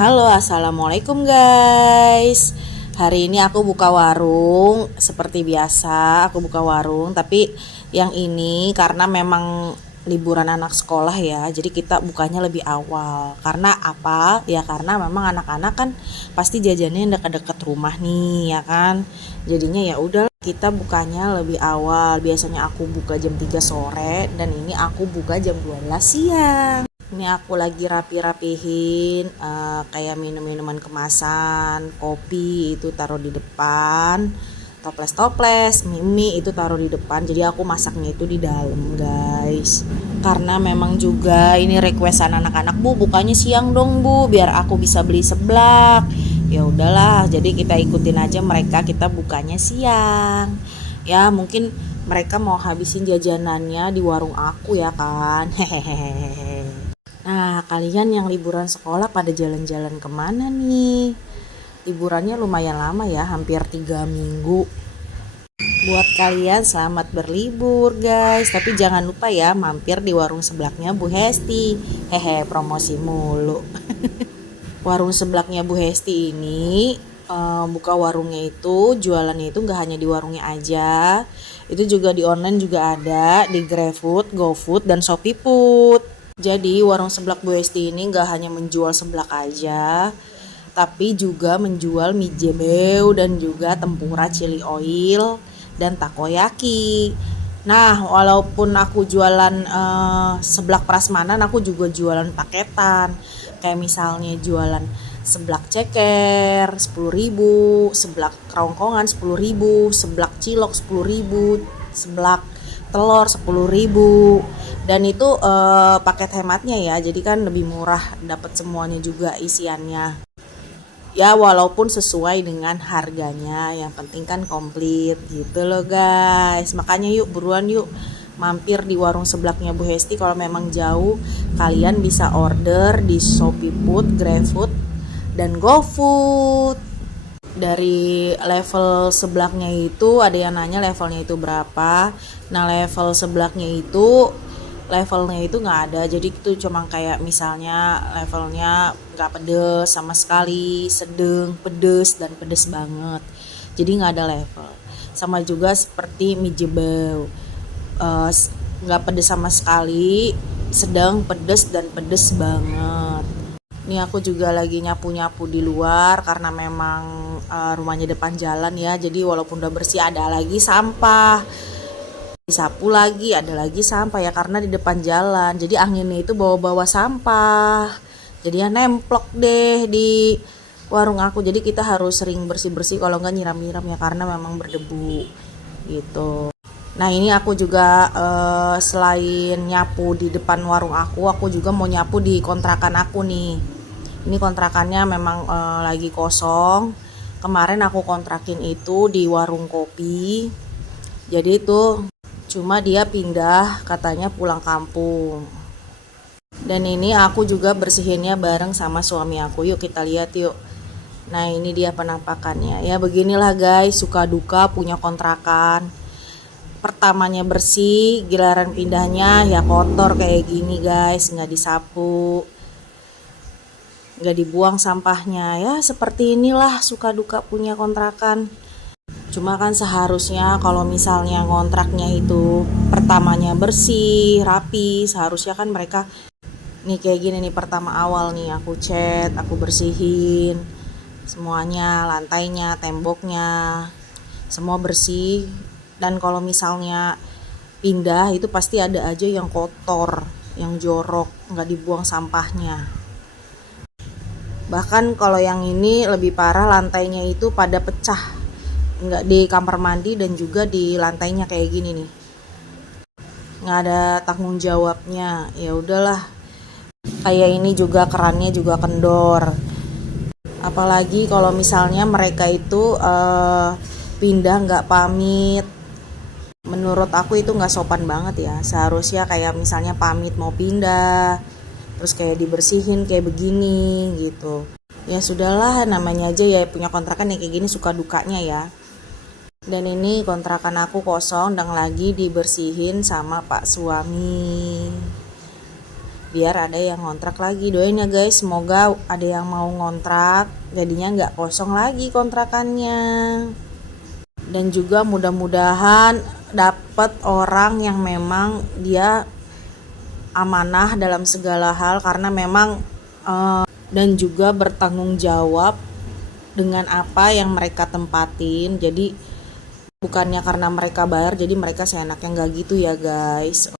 Halo, assalamualaikum guys. Hari ini aku buka warung seperti biasa. Aku buka warung, tapi yang ini karena memang liburan anak sekolah ya. Jadi kita bukanya lebih awal. Karena apa? Ya karena memang anak-anak kan pasti jajannya dekat-dekat rumah nih, ya kan. Jadinya ya udah kita bukanya lebih awal. Biasanya aku buka jam 3 sore dan ini aku buka jam 12 siang. Ini aku lagi rapi-rapihin kayak minum-minuman kemasan, kopi itu taruh di depan, toples-toples, mie itu taruh di depan. Jadi aku masaknya itu di dalam, guys. Karena memang juga ini requestan anak-anak, Bu, bukanya siang dong, Bu, biar aku bisa beli seblak. Ya udahlah, jadi kita ikutin aja mereka, kita bukanya siang. Ya, mungkin mereka mau habisin jajanannya di warung aku ya kan. Hehehe. Nah, kalian yang liburan sekolah pada jalan-jalan kemana nih? Liburannya lumayan lama ya, hampir 3 minggu. Buat kalian selamat berlibur guys. Tapi jangan lupa ya, mampir di warung seblaknya Bu Hesti. Hehe, promosi mulu. Warung seblaknya Bu Hesti ini buka warungnya itu, jualannya itu gak hanya di warungnya aja. Itu juga di online juga ada, di GrabFood, GoFood, dan ShopeeFood. Jadi warung seblak Bu Hesti ini gak hanya menjual seblak aja, tapi juga menjual mie jebeu dan juga tempura chili oil dan takoyaki. Nah, walaupun aku jualan seblak prasmanan, aku juga jualan paketan. Kayak misalnya jualan seblak ceker 10.000, seblak kerongkongan 10.000, seblak cilok 10.000, seblak telur 10.000. Dan itu paket hematnya ya, jadi kan lebih murah, dapat semuanya juga isiannya. Ya walaupun sesuai dengan harganya, yang penting kan komplit gitu loh guys. Makanya yuk buruan yuk mampir di warung seblaknya Bu Hesti. Kalau memang jauh, kalian bisa order di ShopeeFood, GrabFood, dan GoFood. Dari level seblaknya itu ada yang nanya levelnya itu berapa. Nah, level seblaknya itu levelnya itu nggak ada, jadi itu cuma kayak misalnya levelnya nggak pedes sama sekali, sedang pedes, dan pedes banget. Jadi nggak ada level. Sama juga seperti mie jebeu, nggak pedes sama sekali, sedang pedes, dan pedes banget. Ini aku juga lagi nyapu-nyapu di luar karena memang rumahnya depan jalan ya, jadi walaupun udah bersih ada lagi sampah, disapu lagi ada lagi sampah ya karena di depan jalan, jadi anginnya itu bawa-bawa sampah, jadi ya nemplok deh di warung aku. Jadi kita harus sering bersih-bersih, kalau nggak nyiram-nyiram ya karena memang berdebu gitu. Nah, ini aku juga selain nyapu di depan warung aku juga mau nyapu di kontrakan aku nih. Ini kontrakannya memang lagi kosong. Kemarin aku kontrakin itu di warung kopi, jadi itu cuma dia pindah katanya pulang kampung. Dan ini aku juga bersihinnya bareng sama suami aku. Yuk kita lihat yuk. Nah, ini dia penampakannya. Ya beginilah guys, suka duka punya kontrakan. Pertamanya bersih, giliran pindahnya ya kotor kayak gini guys, nggak disapu, nggak dibuang sampahnya. Ya seperti inilah suka duka punya kontrakan. Cuma kan seharusnya kalau misalnya kontraknya itu pertamanya bersih, rapi, seharusnya kan mereka nih kayak gini nih, pertama awal nih aku cat, aku bersihin semuanya, lantainya, temboknya, semua bersih. Dan kalau misalnya pindah itu pasti ada aja yang kotor, yang jorok, nggak dibuang sampahnya. Bahkan kalau yang ini lebih parah, lantainya itu pada pecah, nggak di kamar mandi dan juga di lantainya kayak gini nih, nggak ada tanggung jawabnya. Ya udahlah, kayak ini juga kerannya juga kendor. Apalagi kalau misalnya mereka itu pindah nggak pamit, menurut aku itu nggak sopan banget ya. Seharusnya kayak misalnya pamit mau pindah, terus kayak dibersihin kayak begini gitu. Ya sudahlah, namanya aja ya punya kontrakan yang kayak gini, suka dukanya ya. Dan ini kontrakan aku kosong dan lagi dibersihin sama Pak suami. biar ada yang ngontrak lagi. Doain ya guys, semoga ada yang mau ngontrak jadinya nggak kosong lagi kontrakannya. Dan juga mudah-mudahan dapat orang yang memang dia amanah dalam segala hal, karena memang dan juga bertanggung jawab dengan apa yang mereka tempatin. Jadi bukannya karena mereka bayar jadi mereka seenaknya, nggak gitu ya guys.